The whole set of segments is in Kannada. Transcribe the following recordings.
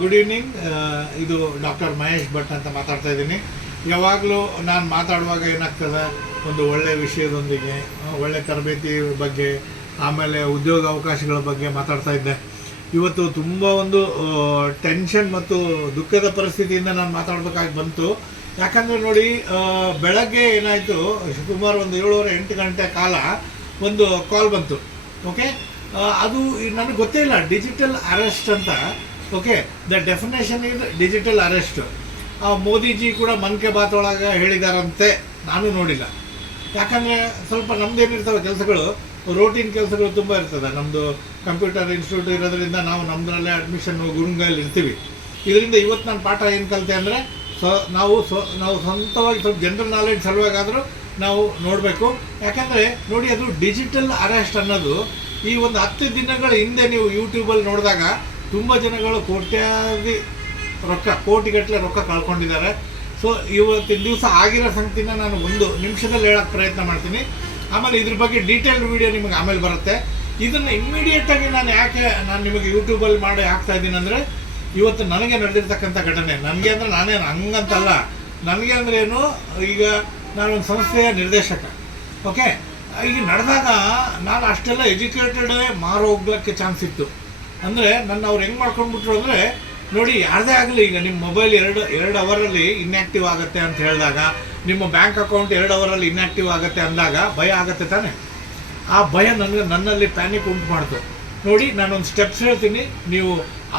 Good evening. ಇದು ಡಾಕ್ಟರ್ ಮಹೇಶ್ ಭಟ್ ಅಂತ ಮಾತಾಡ್ತಾ ಇದ್ದೀನಿ. ಯಾವಾಗಲೂ ನಾನು ಮಾತಾಡುವಾಗ ಏನಾಗ್ತದೆ, ಒಂದು ಒಳ್ಳೆಯ ವಿಷಯದೊಂದಿಗೆ ಒಳ್ಳೆಯ ತರಬೇತಿ ಬಗ್ಗೆ, ಆಮೇಲೆ ಉದ್ಯೋಗ ಅವಕಾಶಗಳ ಬಗ್ಗೆ ಮಾತಾಡ್ತಾ ಇದ್ದೆ. ಇವತ್ತು ತುಂಬ ಒಂದು ಟೆನ್ಷನ್ ಮತ್ತು ದುಃಖದ ಪರಿಸ್ಥಿತಿಯಿಂದ ನಾನು ಮಾತಾಡಬೇಕಾಗಿ ಬಂತು. ಯಾಕಂದರೆ ನೋಡಿ, ಬೆಳಗ್ಗೆ ಏನಾಯಿತು, ಸುಮಾರು ಒಂದು 7:30-8 ಗಂಟೆ ಕಾಲ ಒಂದು ಕಾಲ್ ಬಂತು. ಓಕೆ, ಅದು ನನಗೆ ಗೊತ್ತೇ ಇಲ್ಲ, ಡಿಜಿಟಲ್ ಅರೆಸ್ಟ್ ಅಂತ. Okay, the definition is digital arrest. Modiji ಕೂಡ ಮನ್ ಕಿ ಬಾತ್ ಒಳಗೆ ಹೇಳಿದಾರಂತೆ, ನಾನು ನೋಡಿಲ್ಲ. ಯಾಕಂದರೆ ಸ್ವಲ್ಪ ನಮ್ಮದೇನಿರ್ತವೆ ಕೆಲಸಗಳು, ರೋಟೀನ್ ಕೆಲಸಗಳು ತುಂಬ ಇರ್ತದೆ. ನಮ್ಮದು ಕಂಪ್ಯೂಟರ್ ಇನ್ಸ್ಟಿಟ್ಯೂಟ್ ಇರೋದ್ರಿಂದ ನಾವು ನಮ್ಮದ್ರಲ್ಲೇ ಅಡ್ಮಿಷನ್ ಗುರುಂಗಲ್ಲಿ ಇರ್ತೀವಿ. ಇದರಿಂದ ಇವತ್ತು ನಾನು ಪಾಠ ಏನು ಕಲಿತೆ ಅಂದರೆ, ನಾವು ಸ್ವಂತವಾಗಿ ಸ್ವಲ್ಪ ಜನರಲ್ ನಾಲೆಡ್ಜ್ ಸಲುವಾಗಾದರೂ ನಾವು ನೋಡಬೇಕು. ಯಾಕಂದರೆ ನೋಡಿ, ಅದು ಡಿಜಿಟಲ್ ಅರೆಸ್ಟ್ ಅನ್ನೋದು ಈ ಒಂದು 10 ದಿನಗಳ ಹಿಂದೆ ನೀವು ಯೂಟ್ಯೂಬಲ್ಲಿ ನೋಡಿದಾಗ ತುಂಬ ಜನಗಳು ಕೋಟಿಗಟ್ಟಲೆ ರೊಕ್ಕ ಕಳ್ಕೊಂಡಿದ್ದಾರೆ. ಸೊ ಇವತ್ತಿನ ದಿವಸ ಆಗಿರೋ ಸಂಗತಿನ ನಾನು 1 ನಿಮಿಷದಲ್ಲಿ ಹೇಳೋಕ್ಕೆ ಪ್ರಯತ್ನ ಮಾಡ್ತೀನಿ. ಆಮೇಲೆ ಇದ್ರ ಬಗ್ಗೆ ಡೀಟೇಲ್ಡ್ ವಿಡಿಯೋ ನಿಮಗೆ ಆಮೇಲೆ ಬರುತ್ತೆ. ಇದನ್ನು ಇಮ್ಮಿಡಿಯೇಟಾಗಿ ನಾನು ನಿಮಗೆ ಯೂಟ್ಯೂಬಲ್ಲಿ ಮಾಡಿ ಹಾಕ್ತಾ ಇದ್ದೀನಿ ಅಂದರೆ, ಇವತ್ತು ನನಗೆ ನಡೆದಿರ್ತಕ್ಕಂಥ ಘಟನೆ. ನನಗೆ ಅಂದರೆ ನಾನೇನು ಹಂಗಂತಲ್ಲ, ನನಗೆ ಅಂದರೆ ಏನು, ಈಗ ನಾನೊಂದು ಸಂಸ್ಥೆಯ ನಿರ್ದೇಶಕ. ಓಕೆ, ಈಗ ನಡೆದಾಗ ನಾನು ಅಷ್ಟೆಲ್ಲ ಎಜುಕೇಟೆಡೇ ಹೋಗ್ಲಿಕ್ಕೆ ಚಾನ್ಸ್ ಇತ್ತು. ಅಂದರೆ ಅವ್ರು ಹೆಂಗೆ ಮಾಡ್ಕೊಂಡ್ಬಿಟ್ರು ಅಂದರೆ, ನೋಡಿ, ಯಾರದೇ ಆಗಲಿ, ಈಗ ನಿಮ್ಮ ಮೊಬೈಲ್ ಎರಡು ಅವರಲ್ಲಿ ಇನ್ಯಾಕ್ಟಿವ್ ಆಗುತ್ತೆ ಅಂತ ಹೇಳಿದಾಗ, ನಿಮ್ಮ ಬ್ಯಾಂಕ್ ಅಕೌಂಟ್ 2 ಅವರಲ್ಲಿ ಇನ್ಯಾಕ್ಟಿವ್ ಆಗುತ್ತೆ ಅಂದಾಗ ಭಯ ಆಗುತ್ತೆ ತಾನೆ. ಆ ಭಯ ನನ್ನಲ್ಲಿ ಪ್ಯಾನಿಕ್ ಉಂಟು ಮಾಡ್ತು. ನೋಡಿ, ನಾನೊಂದು ಸ್ಟೆಪ್ಸ್ ಹೇಳ್ತೀನಿ. ನೀವು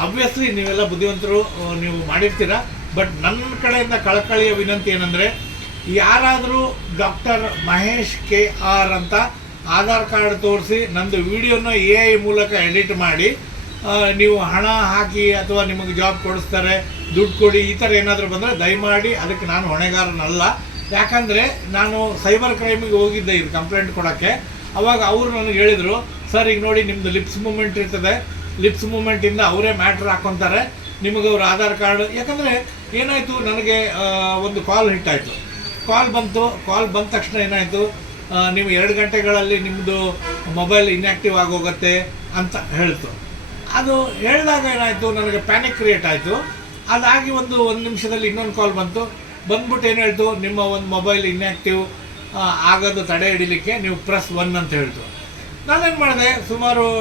ಆಬ್ವಿಯಸ್ಲಿ ನೀವೆಲ್ಲ ಬುದ್ಧಿವಂತರು, ನೀವು ಮಾಡಿರ್ತೀರ. ಬಟ್ ನನ್ನ ಕಡೆಯಿಂದ ಕಳಕಳಿಯ ವಿನಂತಿ ಏನಂದರೆ, ಯಾರಾದರೂ ಡಾಕ್ಟರ್ ಮಹೇಶ್ KR ಅಂತ ಆಧಾರ್ ಕಾರ್ಡ್ ತೋರಿಸಿ ನಂದು ವಿಡಿಯೋನ AI ಮೂಲಕ ಎಡಿಟ್ ಮಾಡಿ ನೀವು ಹಣ ಹಾಕಿ ಅಥವಾ ನಿಮಗೆ ಜಾಬ್ ಕೊಡಿಸ್ತಾರೆ, ದುಡ್ಡು ಕೊಡಿ, ಈ ಥರ ಏನಾದರೂ ಬಂದರೆ ದಯಮಾಡಿ ಅದಕ್ಕೆ ನಾನು ಹೊಣೆಗಾರನಲ್ಲ. ಯಾಕಂದರೆ ನಾನು ಸೈಬರ್ ಕ್ರೈಮಿಗೆ ಹೋಗಿದ್ದೆ ಇದು ಕಂಪ್ಲೇಂಟ್ ಕೊಡೋಕ್ಕೆ. ಅವಾಗ ಅವರು ನನಗೆ ಹೇಳಿದರು, ಸರ್ ಈಗ ನೋಡಿ, ನಿಮ್ಮದು ಲಿಪ್ಸ್ ಮೂಮೆಂಟ್ ಇರ್ತದೆ, ಲಿಪ್ಸ್ ಮೂಮೆಂಟಿಂದ ಅವರೇ ಮ್ಯಾಟ್ರ್ ಹಾಕ್ಕೊತಾರೆ, ನಿಮಗೆ ಅವ್ರ ಆಧಾರ್ ಕಾರ್ಡ್. ಯಾಕಂದರೆ ಏನಾಯಿತು, ನನಗೆ ಒಂದು ಕಾಲ್ ಹಿಟ್ಟಾಯಿತು. ಕಾಲ್ ಬಂದ ತಕ್ಷಣ ಏನಾಯಿತು, ನೀವು 2 ಗಂಟೆಗಳಲ್ಲಿ ನಿಮ್ಮದು ಮೊಬೈಲ್ ಇನ್ಯಾಕ್ಟಿವ್ ಆಗೋಗುತ್ತೆ ಅಂತ ಹೇಳ್ತು. ಅದು ಹೇಳಿದಾಗ ಏನಾಯಿತು, ನನಗೆ ಪ್ಯಾನಿಕ್ ಕ್ರಿಯೇಟ್ ಆಯಿತು. ಅದಾಗಿ ಒಂದು ನಿಮಿಷದಲ್ಲಿ ಇನ್ನೊಂದು ಕಾಲ್ ಬಂದ್ಬಿಟ್ಟು ಏನು ಹೇಳ್ತು, ನಿಮ್ಮ ಒಂದು ಮೊಬೈಲ್ ಇನ್ಯಾಕ್ಟಿವ್ ಆಗೋದು ತಡೆ ಹಿಡಿಲಿಕ್ಕೆ ನೀವು ಪ್ರೆಸ್ 1 ಅಂತ ಹೇಳ್ತು. ನಾನೇನು ಮಾಡಿದೆ,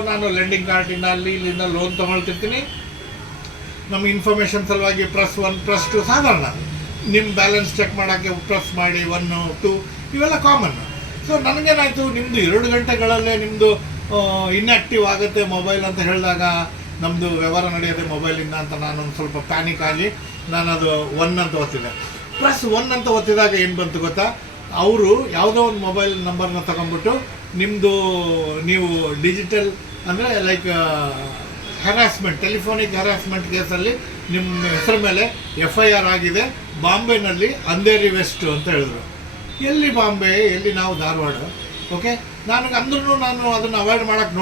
ನಾನು ಲೆಂಡಿಂಗ್ ಕಾರ್ಟಿಂದ ಇಲ್ಲಿಂದ ಲೋನ್ ತೊಗೊಳ್ತಿರ್ತೀನಿ. ನಮ್ಮ ಇನ್ಫಾರ್ಮೇಷನ್ ಸಲುವಾಗಿ ಪ್ರೆಸ್ 1 ಪ್ರೆಸ್ 2 ಸಾಧಾರಣ. ನಿಮ್ಮ ಬ್ಯಾಲೆನ್ಸ್ ಚೆಕ್ ಮಾಡೋಕ್ಕೆ ಪ್ರೆಸ್ ಮಾಡಿ 1 2 ಇವೆಲ್ಲ ಕಾಮನ್. ಸೊ ನನಗೇನಾಯಿತು, ನಿಮ್ಮದು 2 ಗಂಟೆಗಳಲ್ಲೇ ನಿಮ್ಮದು ಇನ್ಯಾಕ್ಟಿವ್ ಆಗುತ್ತೆ ಮೊಬೈಲ್ ಅಂತ ಹೇಳಿದಾಗ ನಮ್ಮದು ವ್ಯವಹಾರ ನಡೆಯೋದೆ ಮೊಬೈಲಿಂದ ಅಂತ ನಾನೊಂದು ಸ್ವಲ್ಪ ಪ್ಯಾನಿಕ್ ಆಗಿ ಅದು 1 ಅಂತ ಒತ್ತಿದೆ. ಪ್ಲಸ್ 1 ಅಂತ ಒತ್ತಿದಾಗ ಏನು ಬಂತು ಗೊತ್ತಾ, ಅವರು ಯಾವುದೋ ಒಂದು ಮೊಬೈಲ್ ನಂಬರ್ನ ತಗೊಂಡ್ಬಿಟ್ಟು ನೀವು ಡಿಜಿಟಲ್ ಅಂದರೆ ಲೈಕ್ ಹ್ಯಾರಾಸ್ಮೆಂಟ್, ಟೆಲಿಫೋನಿಕ್ ಹ್ಯಾರಾಸ್ಮೆಂಟ್ ಕೇಸಲ್ಲಿ ನಿಮ್ಮ ಹೆಸರ ಮೇಲೆ FIR ಆಗಿದೆ ಬಾಂಬೆನಲ್ಲಿ, ಅಂಧೇರಿ ವೆಸ್ಟ್ ಅಂತ ಹೇಳಿದ್ರು. ಎಲ್ಲಿ ಬಾಂಬೆ, ಎಲ್ಲಿ ನಾವು ಧಾರವಾಡ. ಓಕೆ, ನಾನು ಅದನ್ನು ಅವಾಯ್ಡ್ ಮಾಡೋಕ್ಕೆ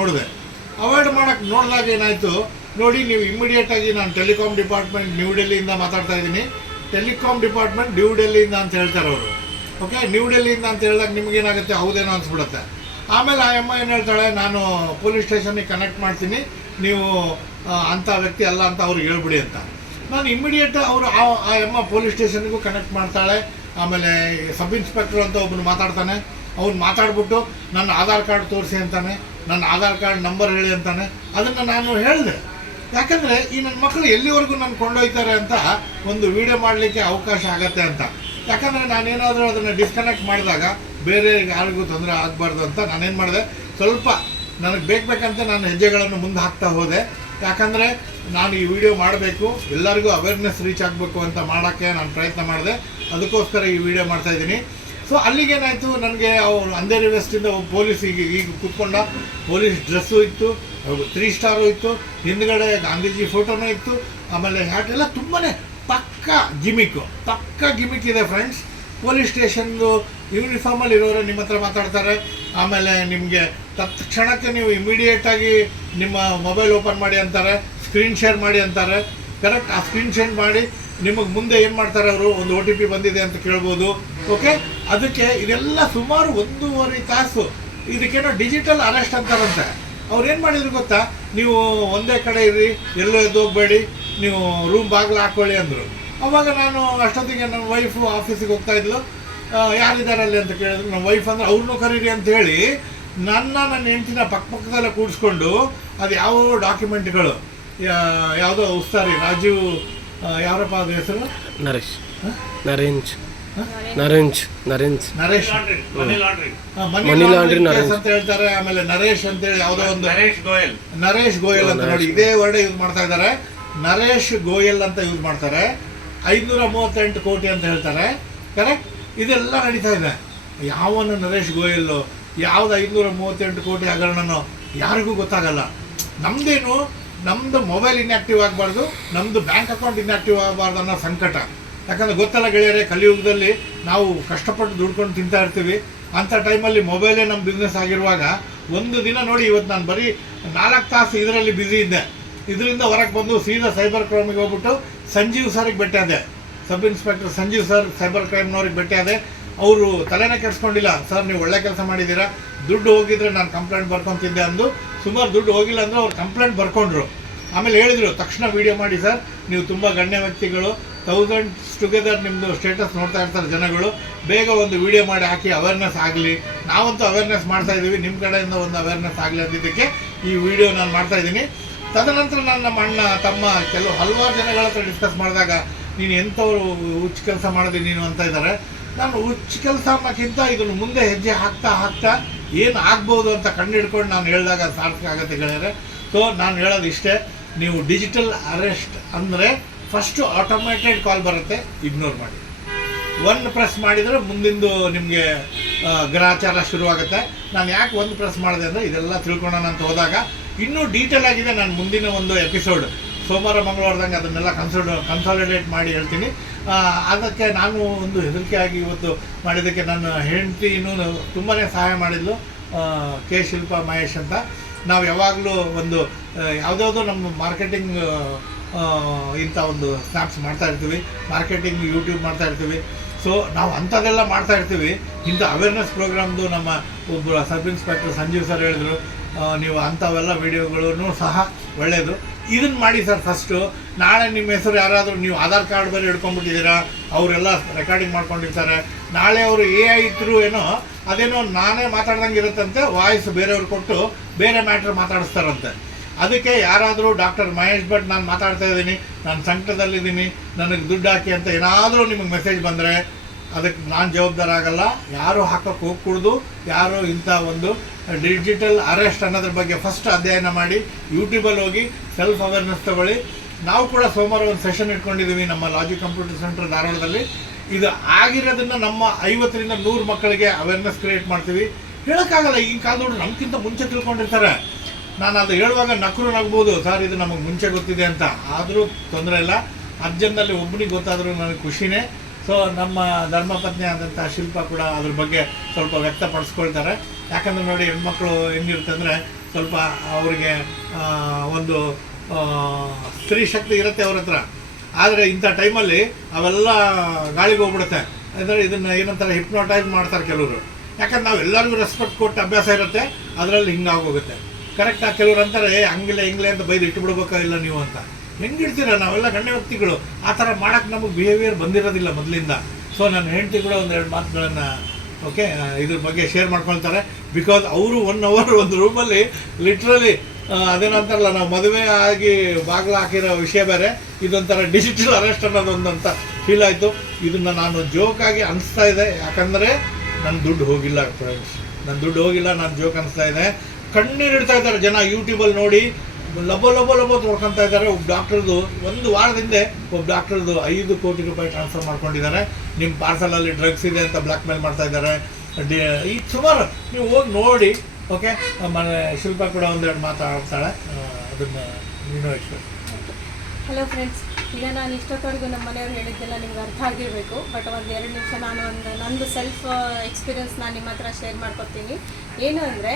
ನೋಡಿದಾಗ ಏನಾಯಿತು ನೋಡಿ, ನೀವು ಇಮ್ಮಿಡಿಯೇಟಾಗಿ ನಾನು ಟೆಲಿಕಾಂ ಡಿಪಾರ್ಟ್ಮೆಂಟ್ ನ್ಯೂ ಡೆಲ್ಲಿಯಿಂದ ಮಾತಾಡ್ತಾ ಇದ್ದೀನಿ. ಟೆಲಿಕಾಂ ಡಿಪಾರ್ಟ್ಮೆಂಟ್ ನ್ಯೂ ಡೆಲ್ಲಿಯಿಂದ ಅಂತ ಹೇಳ್ತಾರೆ ಅವರು. ಓಕೆ, ನ್ಯೂ ಡೆಲ್ಲಿಯಿಂದ ಅಂತ ಹೇಳಿದಾಗ ನಿಮಗೇನಾಗುತ್ತೆ, ಹೌದೇನೋ ಅನಿಸ್ಬಿಡುತ್ತೆ. ಆಮೇಲೆ ಆ ಅಮ್ಮ ಏನು ಹೇಳ್ತಾಳೆ, ನಾನು ಪೊಲೀಸ್ ಸ್ಟೇಷನ್ಗೆ ಕನೆಕ್ಟ್ ಮಾಡ್ತೀನಿ, ನೀವು ಅಂಥ ವ್ಯಕ್ತಿ ಅಲ್ಲ ಅಂತ ಅವ್ರಿಗೆ ಹೇಳ್ಬಿಡಿ ಅಂತ. ನಾನು ಇಮ್ಮಿಡಿಯೇಟ್ ಆ ಅಮ್ಮ ಪೊಲೀಸ್ ಸ್ಟೇಷನ್ಗೂ ಕನೆಕ್ಟ್ ಮಾಡ್ತಾಳೆ. ಆಮೇಲೆ ಸಬ್ ಇನ್ಸ್ಪೆಕ್ಟರ್ ಅಂತ ಒಬ್ಬನು ಮಾತಾಡ್ತಾನೆ. ಅವ್ನು ಮಾತಾಡ್ಬಿಟ್ಟು ನನ್ನ ಆಧಾರ್ ಕಾರ್ಡ್ ತೋರಿಸಿ ಅಂತಾನೆ, ನನ್ನ ಆಧಾರ್ ಕಾರ್ಡ್ ನಂಬರ್ ಹೇಳಿ ಅಂತಾನೆ. ಅದನ್ನು ನಾನು ಹೇಳಿದೆ. ಯಾಕಂದರೆ ಈ ನನ್ನ ಮಕ್ಕಳು ಎಲ್ಲಿವರೆಗೂ ನಾನು ಕೊಂಡೊಯ್ತಾರೆ ಅಂತ ಒಂದು ವಿಡಿಯೋ ಮಾಡಲಿಕ್ಕೆ ಅವಕಾಶ ಆಗತ್ತೆ ಅಂತ. ಯಾಕಂದರೆ ನಾನೇನಾದರೂ ಅದನ್ನು ಡಿಸ್ಕನೆಕ್ಟ್ ಮಾಡಿದಾಗ ಬೇರೆ ಯಾರಿಗೂ ತೊಂದರೆ ಆಗಬಾರ್ದು ಅಂತ ನಾನೇನು ಮಾಡಿದೆ, ಸ್ವಲ್ಪ ನನಗೆ ಬೇಕಂತ ನಾನು ಹೆಜ್ಜೆಗಳನ್ನು ಮುಂದೆ ಹಾಕ್ತಾ ಹೋದೆ. ಯಾಕಂದರೆ ನಾನು ಈ ವಿಡಿಯೋ ಮಾಡಬೇಕು, ಎಲ್ಲರಿಗೂ ಅವೇರ್ನೆಸ್ ರೀಚ್ ಆಗಬೇಕು ಅಂತ ಮಾಡೋಕ್ಕೆ ನಾನು ಪ್ರಯತ್ನ ಮಾಡಿದೆ. ಅದಕ್ಕೋಸ್ಕರ ಈ ವಿಡಿಯೋ ಮಾಡ್ತಾಯಿದ್ದೀನಿ. ಸೊ ಅಲ್ಲಿಗೇನಾಯಿತು, ನನಗೆ ಅವರು ಅಂಧೇರಿ ವೆಸ್ಟಿಂದ ಪೊಲೀಸ್ ಈಗ ಕೂತ್ಕೊಂಡ, ಪೊಲೀಸ್ ಡ್ರೆಸ್ಸು ಇತ್ತು, 3 ಸ್ಟಾರು ಇತ್ತು, ಹಿಂದ್ಗಡೆ ಗಾಂಧೀಜಿ ಫೋಟೋನೂ ಇತ್ತು, ಆಮೇಲೆ ಹ್ಯಾಟ್ ಎಲ್ಲ ತುಂಬಾ ಪಕ್ಕಾ ಗಿಮಿಕ್ ಇದೆ ಫ್ರೆಂಡ್ಸ್. ಪೊಲೀಸ್ ಸ್ಟೇಷನ್ದು ಯೂನಿಫಾರ್ಮಲ್ಲಿ ಇರೋರು ನಿಮ್ಮ ಹತ್ರ ಮಾತಾಡ್ತಾರೆ. ಆಮೇಲೆ ನಿಮಗೆ ತತ್ಕ್ಷಣಕ್ಕೆ ನೀವು ಇಮಿಡಿಯೇಟಾಗಿ ನಿಮ್ಮ ಮೊಬೈಲ್ ಓಪನ್ ಮಾಡಿ ಅಂತಾರೆ, ಸ್ಕ್ರೀನ್ ಶೇರ್ ಮಾಡಿ ಅಂತಾರೆ. ಕರೆಕ್ಟ್, ಆ ಸ್ಕ್ರೀನ್ ಶೇರ್ ಮಾಡಿ ನಿಮಗೆ ಮುಂದೆ ಏನು ಮಾಡ್ತಾರೆ, ಅವರು ಒಂದು OTP ಬಂದಿದೆ ಅಂತ ಕೇಳ್ಬೋದು. ಓಕೆ, ಅದಕ್ಕೆ ಇದೆಲ್ಲ ಸುಮಾರು 1.5 ತಾಸು ಇದಕ್ಕೇನೋ ಡಿಜಿಟಲ್ ಅರೆಸ್ಟ್ ಅಂತಾರಂತೆ. ಅವ್ರು ಏನು ಮಾಡಿದ್ರು ಗೊತ್ತಾ, ನೀವು ಒಂದೇ ಕಡೆ ಇರ್ರಿ, ಎಲ್ಲೋ ಎದ್ದು ಹೋಗಬೇಡಿ, ನೀವು ರೂಮ್ ಬಾಗಿಲು ಹಾಕ್ಕೊಳ್ಳಿ ಅಂದರು. ಅವಾಗ ನಾನು ಅಷ್ಟೊತ್ತಿಗೆ ನನ್ನ ವೈಫು ಆಫೀಸಿಗೆ ಹೋಗ್ತಾ ಇದ್ಲು. ಯಾರಿದ್ದಾರೆ ಅಲ್ಲಿ ಅಂತ ಕೇಳಿದ್ರು. ನಮ್ಮ ವೈಫ್ ಅಂದರೆ ಅವ್ರನ್ನೂ ಕರೀರಿ ಅಂತ ಹೇಳಿ ನನ್ನ ಹೆಂಡತಿನ ಪಕ್ಕದಲ್ಲೇ ಕೂಡಿಸ್ಕೊಂಡು ಅದು ಯಾವ ಡಾಕ್ಯುಮೆಂಟ್ಗಳು ಯಾವುದೋ ಉಸ್ತಾರಿ ರಾಜೀವ್ ಯಾರಪ್ಪ ಅದು ಹೆಸರು, ನರೇಶ್ ಮನಿ ಲಾಂಡ್ರಿಂಗ್ ಅಂತ ಹೇಳ್ತಾರೆ. ಆಮೇಲೆ ನರೇಶ್ ಅಂತೇಳಿ ಯಾವುದೋ ಒಂದು ನರೇಶ್ ಗೋಯಲ್ ಅಂತ ನೋಡಿ, ಇದೇ ವರ್ಡ್ ಯೂಸ್ ಮಾಡ್ತಾ ಇದ್ದಾರೆ. ನರೇಶ್ ಗೋಯಲ್ ಅಂತ ಯೂಸ್ ಮಾಡ್ತಾರೆ. 538 ಕೋಟಿ ಅಂತ ಹೇಳ್ತಾರೆ. ಕರೆಕ್ಟ್, ಇದೆಲ್ಲ ನಡೀತಾ ಇದೆ. ಯಾವನು ನರೇಶ್ ಗೋಯಲ್ಲು, ಯಾವ್ದು 538 ಕೋಟಿ ಹಗರಣನೋ ಯಾರಿಗೂ ಗೊತ್ತಾಗಲ್ಲ. ನಮ್ಮದೇನು, ನಮ್ಮದು ಮೊಬೈಲ್ ಇನ್ಆ್ಯಕ್ಟಿವ್ ಆಗಬಾರ್ದು, ನಮ್ಮದು ಬ್ಯಾಂಕ್ ಅಕೌಂಟ್ ಇನ್ಆ್ಯಕ್ಟಿವ್ ಆಗಬಾರ್ದು ಅನ್ನೋ ಸಂಕಟ. ಯಾಕಂದರೆ ಗೊತ್ತಲ್ಲ ಗೆಳೆಯರೆ, ಕಲಿಯುಗದಲ್ಲಿ ನಾವು ಕಷ್ಟಪಟ್ಟು ದುಡ್ಕೊಂಡು ತಿಂತಾ ಇರ್ತೀವಿ. ಅಂಥ ಟೈಮಲ್ಲಿ ಮೊಬೈಲೇ ನಮ್ಮ ಬಿಸ್ನೆಸ್ ಆಗಿರುವಾಗ ಒಂದು ದಿನ ನೋಡಿ, ಇವತ್ತು ನಾನು ಬರೀ 4 ತಾಸು ಇದರಲ್ಲಿ ಬ್ಯುಸಿ ಇದ್ದೆ. ಇದರಿಂದ ಹೊರಗೆ ಬಂದು ಸೀದಾ ಸೈಬರ್ ಕ್ರೈಮಿಗೆ ಹೋಗ್ಬಿಟ್ಟು ಸಂಜೀವ್ ಸರ್ಗೆ ಭೇಟಿಯಾದೆ. Sub inspector Sanjeev sir cyber ಕ್ರೈಮ್ನವ್ರಿಗೆ ಭೇಟಿಯಾದೆ. ಅವರು ತಲೆನೇ ಕೆಡಿಸ್ಕೊಂಡಿಲ್ಲ. ಸರ್ ನೀವು ಒಳ್ಳೆ ಕೆಲಸ ಮಾಡಿದ್ದೀರಾ, ದುಡ್ಡು ಹೋಗಿದ್ರೆ ನಾನು ಕಂಪ್ಲೇಂಟ್ ಬರ್ಕೊತಿದ್ದೆ ಅಂದು. ಸುಮಾರು ದುಡ್ಡು ಹೋಗಿಲ್ಲ ಅಂದರೆ ಅವ್ರು ಕಂಪ್ಲೇಂಟ್ ಬರ್ಕೊಂಡ್ರು. ಆಮೇಲೆ ಹೇಳಿದರು, ತಕ್ಷಣ ವೀಡಿಯೋ ಮಾಡಿ ಸರ್, ನೀವು ತುಂಬ ಗಣ್ಯ ವ್ಯಕ್ತಿಗಳು, 1000 ಟುಗೆದರ್ ನಿಮ್ಮದು ಸ್ಟೇಟಸ್ ನೋಡ್ತಾ ಇರ್ತಾರೆ ಜನಗಳು, ಬೇಗ ಒಂದು ವೀಡಿಯೋ ಮಾಡಿ ಹಾಕಿ ಅವೇರ್ನೆಸ್ ಆಗಲಿ. ನಾವಂತೂ ಅವೇರ್ನೆಸ್ ಮಾಡ್ತಾಯಿದ್ದೀವಿ, ನಿಮ್ಮ ಕಡೆಯಿಂದ ಒಂದು ಅವೇರ್ನೆಸ್ ಆಗಲಿ ಅಂದಿದ್ದಕ್ಕೆ ಈ ವಿಡಿಯೋ ನಾನು ಮಾಡ್ತಾಯಿದ್ದೀನಿ. ತದನಂತರ ನಾನು ನಮ್ಮ ಅಣ್ಣ ತಮ್ಮ ಹಲವಾರು ಜನಗಳ ಹತ್ರ ಡಿಸ್ಕಸ್ ಮಾಡಿದಾಗ, ನೀನು ಎಂಥವ್ರು ಹುಚ್ಚು ಕೆಲಸ ಮಾಡಿದೆ ನೀನು ಅಂತ ಇದ್ದಾರೆ. ನಾನು ಹುಚ್ಚು ಕೆಲಸ ಅನ್ನೋಕ್ಕಿಂತ ಇದನ್ನು ಮುಂದೆ ಹೆಜ್ಜೆ ಹಾಕ್ತಾ ಏನು ಆಗ್ಬೋದು ಅಂತ ಕಂಡುಹಿಡ್ಕೊಂಡು ನಾನು ಹೇಳಿದಾಗ ಸಾರ್ಥಕ ಆಗುತ್ತೆ ಗೆಳೆಯರೆ. ಸೊ ನಾನು ಹೇಳೋದು ಇಷ್ಟೇ, ನೀವು ಡಿಜಿಟಲ್ ಅರೆಸ್ಟ್ ಅಂದರೆ ಫಸ್ಟು ಆಟೋಮೇಟೆಡ್ ಕಾಲ್ ಬರುತ್ತೆ, ಇಗ್ನೋರ್ ಮಾಡಿ. 1 ಪ್ರೆಸ್ ಮಾಡಿದರೆ ಮುಂದಿಂದು ನಿಮಗೆ ಗ್ರಹಚಾರ ಶುರುವಾಗುತ್ತೆ. ನಾನು ಯಾಕೆ 1 ಪ್ರೆಸ್ ಮಾಡಿದೆ ಅಂದರೆ ಇದೆಲ್ಲ ತಿಳ್ಕೊಳ್ಳೋಣ ಅಂತ ಹೋದಾಗ ಇನ್ನೂ ಡೀಟೇಲ್ ಆಗಿದೆ. ನಾನು ಮುಂದಿನ ಒಂದು ಎಪಿಸೋಡ್ ಸೋಮವಾರ ಮಂಗಳವಾರದಂಗೆ ಅದನ್ನೆಲ್ಲ ಕನ್ಸಾಲಿಡೇಟ್ ಮಾಡಿ ಹೇಳ್ತೀನಿ. ಅದಕ್ಕೆ ನಾನು ಒಂದು ಹೆದರಿಕೆಯಾಗಿ ಇವತ್ತು ಮಾಡಿದ್ದಕ್ಕೆ ನನ್ನ ಹೆಂಡತಿ ಇನ್ನೂ ತುಂಬಾ ಸಹಾಯ ಮಾಡಿದ್ಲು, ಕೆ ಶಿಲ್ಪಾ ಮಹೇಶ್ ಅಂತ. ನಾವು ಯಾವಾಗಲೂ ಒಂದು ಯಾವುದ್ಯಾವುದೋ ನಮ್ಮ ಮಾರ್ಕೆಟಿಂಗ್ ಇಂಥ ಒಂದು ಸ್ನ್ಯಾಪ್ಸ್ ಮಾಡ್ತಾ ಇರ್ತೀವಿ, ಮಾರ್ಕೆಟಿಂಗ್ ಯೂಟ್ಯೂಬ್ ಮಾಡ್ತಾ ಇರ್ತೀವಿ. ಸೊ ನಾವು ಅಂಥದ್ದೆಲ್ಲ ಮಾಡ್ತಾ ಇರ್ತೀವಿ. ಇಂಥ ಅವೇರ್ನೆಸ್ ಪ್ರೋಗ್ರಾಮ್ದು ನಮ್ಮ ಒಬ್ಬರು ಸಬ್ ಇನ್ಸ್ಪೆಕ್ಟರ್ ಸಂಜೀವ್ ಸರ್ ಹೇಳಿದ್ರು, ನೀವು ಅಂಥವೆಲ್ಲ ವೀಡಿಯೋಗಳೂ ಸಹ ಒಳ್ಳೆಯದು, ಇದನ್ನು ಮಾಡಿ ಸರ್. ಫಸ್ಟು ನಾಳೆ ನಿಮ್ಮ ಹೆಸರು ಯಾರಾದರೂ ನೀವು ಆಧಾರ್ ಕಾರ್ಡ್ ಬೇರೆ ಹಿಡ್ಕೊಂಡ್ಬಿಟ್ಟಿದ್ದೀರಾ, ಅವರೆಲ್ಲ ರೆಕಾರ್ಡಿಂಗ್ ಮಾಡ್ಕೊಂಡಿರ್ತಾರೆ. ನಾಳೆ ಅವರು AI ಇದ್ರು ಏನೋ ಅದೇನೋ ನಾನೇ ಮಾತಾಡ್ದಂಗೆ ಇರುತ್ತಂತೆ, ವಾಯ್ಸ್ ಬೇರೆಯವ್ರು ಕೊಟ್ಟು ಬೇರೆ ಮ್ಯಾಟ್ರ್ ಮಾತಾಡಿಸ್ತಾರಂತೆ. ಅದಕ್ಕೆ ಯಾರಾದರೂ ಡಾಕ್ಟರ್ ಮಹೇಶ್ ಭಟ್ ನಾನು ಮಾತಾಡ್ತಾ ಇದ್ದೀನಿ, ನಾನು ಸಂಕಟದಲ್ಲಿದ್ದೀನಿ, ನನಗೆ ದುಡ್ಡು ಹಾಕಿ ಅಂತ ಏನಾದರೂ ನಿಮಗೆ ಮೆಸೇಜ್ ಬಂದರೆ ಅದಕ್ಕೆ ನಾನು ಜವಾಬ್ದಾರ ಆಗಲ್ಲ. ಯಾರು ಹಾಕೋಕ್ಕೆ ಹೋಗ್ಕೂಡ್ದು, ಯಾರು ಇಂಥ ಒಂದು ಡಿಜಿಟಲ್ ಅರೆಸ್ಟ್ ಅನ್ನೋದ್ರ ಬಗ್ಗೆ ಫಸ್ಟ್ ಅಧ್ಯಯನ ಮಾಡಿ ಯೂಟ್ಯೂಬಲ್ಲಿ ಹೋಗಿ ಸೆಲ್ಫ್ ಅವೇರ್ನೆಸ್ ತಗೊಳ್ಳಿ. ನಾವು ಕೂಡ ಸೋಮವಾರ ಒಂದು ಸೆಷನ್ ಇಟ್ಕೊಂಡಿದ್ದೀವಿ ನಮ್ಮ ಲಾಜಿಕ್ ಕಂಪ್ಯೂಟರ್ ಸೆಂಟರ್ ಧಾರವಾಡದಲ್ಲಿ. ಇದು ಆಗಿರೋದನ್ನು ನಮ್ಮ 50ರಿಂದ 100 ಮಕ್ಕಳಿಗೆ ಅವೇರ್ನೆಸ್ ಕ್ರಿಯೇಟ್ ಮಾಡ್ತೀವಿ. ಹೇಳೋಕ್ಕಾಗಲ್ಲ, ಈ ಕಾಲದವ್ರು ನಮಗಿಂತ ಮುಂಚೆ ತಿಳ್ಕೊಂಡಿರ್ತಾರೆ. ನಾನು ಅದು ಹೇಳುವಾಗ ನಗ್ಬೋದು, ಸರ್ ಇದು ನಮಗೆ ಮುಂಚೆ ಗೊತ್ತಿದೆ ಅಂತ. ಆದರೂ ತೊಂದರೆ ಇಲ್ಲ, 10 ಜನದಲ್ಲಿ ಒಬ್ಬನಿಗೆ ಗೊತ್ತಾದರೂ ನನಗೆ ಖುಷಿನೇ. ಸೊ ನಮ್ಮ ಧರ್ಮಪತ್ನಿ ಆದಂಥ ಶಿಲ್ಪ ಕೂಡ ಅದ್ರ ಬಗ್ಗೆ ಸ್ವಲ್ಪ ವ್ಯಕ್ತಪಡಿಸ್ಕೊಳ್ತಾರೆ. ಯಾಕಂದರೆ ನೋಡಿ, ಹೆಣ್ಮಕ್ಳು ಹೆಂಗಿರುತ್ತೆ ಅಂದರೆ ಸ್ವಲ್ಪ ಅವ್ರಿಗೆ ಒಂದು ಸ್ತ್ರೀ ಶಕ್ತಿ ಇರುತ್ತೆ ಅವ್ರ ಹತ್ರ. ಆದರೆ ಇಂಥ ಟೈಮಲ್ಲಿ ಅವೆಲ್ಲ ಗಾಳಿಗೆ ಹೋಗ್ಬಿಡುತ್ತೆ. ಅಂದರೆ ಇದನ್ನು ಏನಂತಾರೆ, ಹಿಪ್ನೋಟೈಸ್ ಮಾಡ್ತಾರೆ ಕೆಲವರು. ಯಾಕಂದ್ರೆ ನಾವು ಎಲ್ಲರಿಗೂ ರೆಸ್ಪೆಕ್ಟ್ ಕೊಟ್ಟು ಅಭ್ಯಾಸ ಇರುತ್ತೆ, ಅದರಲ್ಲಿ ಹಿಂಗಾಗೋಗುತ್ತೆ. ಕರೆಕ್ಟಾಗಿ ಕೆಲವ್ರು ಅಂತಾರೆ, ಹಂಗಿಲ್ಲ ಹಿಂಗಿಲ್ಲ ಅಂತ ಬೈದು ಇಟ್ಬಿಡ್ಬೇಕಾಗಿಲ್ಲ ನೀವು ಅಂತ. ಹೆಂಗಿಡ್ತೀರ, ನಾವೆಲ್ಲ ಗಣ್ಯ ವ್ಯಕ್ತಿಗಳು, ಆ ಥರ ಮಾಡೋಕ್ಕೆ ನಮಗೆ ಬಿಹೇವಿಯರ್ ಬಂದಿರೋದಿಲ್ಲ ಮೊದಲಿಂದ. ಸೊ ನನ್ನ ಹೆಂಡತಿ ಕೂಡ 1-2 ಮಾತುಗಳನ್ನು ಓಕೆ ಇದ್ರ ಬಗ್ಗೆ ಶೇರ್ ಮಾಡ್ಕೊಳ್ತಾರೆ. ಬಿಕಾಸ್ ಅವರು 1 ಅವರ್ ಒಂದು ರೂಮಲ್ಲಿ ಲಿಟ್ರಲಿ ಅದೇನಂತಾರಲ್ಲ, ನಾವು ಮದುವೆ ಆಗಿ ಬಾಗಿಲು ಹಾಕಿರೋ ವಿಷಯ ಬೇರೆ, ಇದೊಂಥರ ಡಿಜಿಟಲ್ ಅರೆಸ್ಟ್ ಅನ್ನೋದೊಂದಂತ ಫೀಲ್ ಆಯಿತು. ಇದನ್ನು ನಾನು ಜೋಕಾಗಿ ಅನಿಸ್ತಾ ಇದೆ, ಯಾಕಂದರೆ ನನ್ನ ದುಡ್ಡು ಹೋಗಿಲ್ಲ ಫ್ರೆಂಡ್ಸ್, ನನ್ನ ದುಡ್ಡು ಹೋಗಿಲ್ಲ, ನಾನು ಜೋಕ್ ಅನಿಸ್ತಾ ಇದೆ. ಕಣ್ಣೀರಿಡ್ತಾ ಇದ್ದಾರೆ ಜನ ಯೂಟ್ಯೂಬಲ್ಲಿ ನೋಡಿ, ಲಬೋ ತೊಳ್ಕೊತಾ ಇದ್ದಾರೆ. ಒಬ್ಬ ಡಾಕ್ಟ್ರದ್ದು 1 ವಾರದಿಂದ ಒಬ್ಬ ಡಾಕ್ಟ್ರದ್ದು 5 ಕೋಟಿ ರೂಪಾಯಿ ಟ್ರಾನ್ಸ್ಫರ್ ಮಾಡ್ಕೊಂಡಿದ್ದಾರೆ. ನಿಮ್ಮ ಪಾರ್ಸಲಲ್ಲಿ ಡ್ರಗ್ಸ್ ಇದೆ ಅಂತ ಬ್ಲ್ಯಾಕ್ ಮೇಲ್ ಮಾಡ್ತಾ ಇದ್ದಾರೆ. ಈಗ ಸುಮಾರು ನೀವು ಹೋಗಿ ನೋಡಿ. ಓಕೆ, ಮನೆ ಶಿಲ್ಪ ಕೂಡ 1-2 ಮಾತಾಡ್ತಾಳೆ, ಅದನ್ನು ನೀನು ಎಕ್ಸ್ಪೆಕ್ಟ್. ಹಲೋ ಫ್ರೆಂಡ್ಸ್, ಈಗ ನಾನು ಇಷ್ಟೊತ್ತವರೆಗೂ ನಮ್ಮ ಮನೆಯವ್ರು ಹೇಳಿದ್ದೆಲ್ಲ ನಿಮ್ಗೆ ಅರ್ಥ ಆಗಿರಬೇಕು. ಬಟ್ 1-2 ನಿಮಿಷ ನಾನು ನಂದು ಸೆಲ್ಫ್ ಎಕ್ಸ್ಪೀರಿಯನ್ಸ್ ನಾನು ನಿಮ್ಮ ಹತ್ರ ಶೇರ್ ಮಾಡ್ಕೊತೀನಿ. ಏನು ಅಂದರೆ,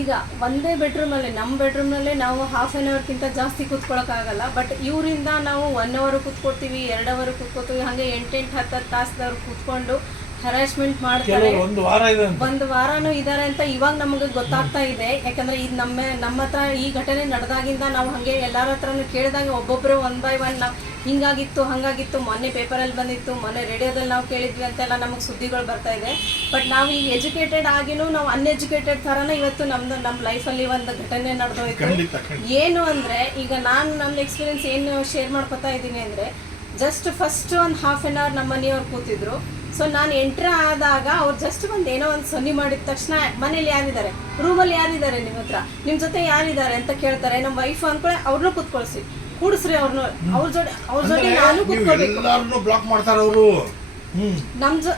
ಈಗ ಒಂದೇ ಬೆಡ್ರೂಮಲ್ಲಿ, ನಮ್ಮ ಬೆಡ್ರೂಮ್ನಲ್ಲೇ ನಾವು ಹಾಫ್ ಆನ್ ಅವರ್ಗಿಂತ ಜಾಸ್ತಿ ಕೂತ್ಕೊಳ್ಳೋಕ್ಕಾಗಲ್ಲ. ಬಟ್ ಇವರಿಂದ ನಾವು 1 ಅವರ್ ಕೂತ್ಕೊಳ್ತೀವಿ, 2 ಅವರ್ ಕೂತ್ಕೋತೀವಿ, ಹಾಗೆ 8-10 ತಾಸದವ್ರು ಕೂತ್ಕೊಂಡು ಹರಾಸ್ಮೆಂಟ್ ಮಾಡ್ತಾರೆ. ಕೆಲವರು ಒಂದು ವಾರ ಇದೆ ಅಂತ. ಒಂದು ವಾರನೂ ಇದ್ದಾರೆ ಅಂತ ಇವಾಗ ನಮಗೆ ಗೊತ್ತಾಗ್ತಾ ಇದೆ. ಯಾಕಂದ್ರೆ ಇದು ನಮ್ಮ ಹತ್ರ ಈ ಘಟನೆ ನಡೆದಾಗಿಂದ ನಾವು ಹಾಗೆ ಎಲ್ಲರ ಹತ್ರನೂ ಕೇಳಿದಾಗ ಒಬ್ಬೊಬ್ಬರು 1 by 1 ನಾವು ಹಿಂಗಾಗಿತ್ತು ಹಂಗಾಗಿತ್ತು, ಮೊನ್ನೆ ಪೇಪರಲ್ಲಿ ಬಂದಿತ್ತು, ಮೊನ್ನೆ ರೇಡಿಯೋದಲ್ಲಿ ನಾವು ಕೇಳಿದ್ವಿ ಅಂತೆಲ್ಲ ನಮಗೆ ಸುದ್ದಿಗಳು ಬರ್ತಾ ಇದೆ. ಬಟ್ ನಾವು ಈಗ ಎಜುಕೇಟೆಡ್ ಆಗಿನೂ ನಾವು ಅನ್ಎಜುಕೇಟೆಡ್ ಥರನೇ ಇವತ್ತು ನಮ್ಮ ಲೈಫಲ್ಲಿ ಒಂದು ಘಟನೆ ನಡೆದೋಯ್ತು. ಏನು ಅಂದರೆ ಈಗ ನಾನು ನನ್ನ ಎಕ್ಸ್ಪೀರಿಯನ್ಸ್ ಏನು ಶೇರ್ ಮಾಡ್ಕೊತಾ ಇದ್ದೀನಿ ಅಂದರೆ, ಜಸ್ಟ್ ಫಸ್ಟ್ ಒಂದು ½ an hour ನಮ್ಮ ಮನೆಯವ್ರು ಕೂತಿದ್ರು. ಸೊ ನಾನು ಎಂಟ್ರ್ ಆದಾಗ ಅವ್ರು ಜಸ್ಟ್ ಏನೋ ಒಂದು ಸೊನ್ನೆ ಮಾಡಿದ ತಕ್ಷಣ ಮನೇಲಿ ಯಾರಿದ್ದಾರೆ, ರೂಮಲ್ಲಿ ಯಾರಿದ್ದಾರೆ, ನಿಮ್ಮ ಹತ್ರ ನಿಮ್ಮ ಜೊತೆ ಯಾರಿದ್ದಾರೆ ಅಂತ ಕೇಳ್ತಾರೆ. ನಮ್ಮ ವೈಫ್ ಅಂದ್ಕೊಳ್ಳಿ ಅವ್ರನ್ನೂ ಕೂತ್ಕೊಳ್ಸಿ, ಕೂಡಿಸ್ರಿ ಅವ್ರನ್ನೂ, ಅವ್ರ ಜೊತೆ ನಾನು ಕೂತ್ಕೊಳ್ಬೇಕು. ಬ್ಲಾಕ್ ಮಾಡ್ತಾರೆ ಅವರು.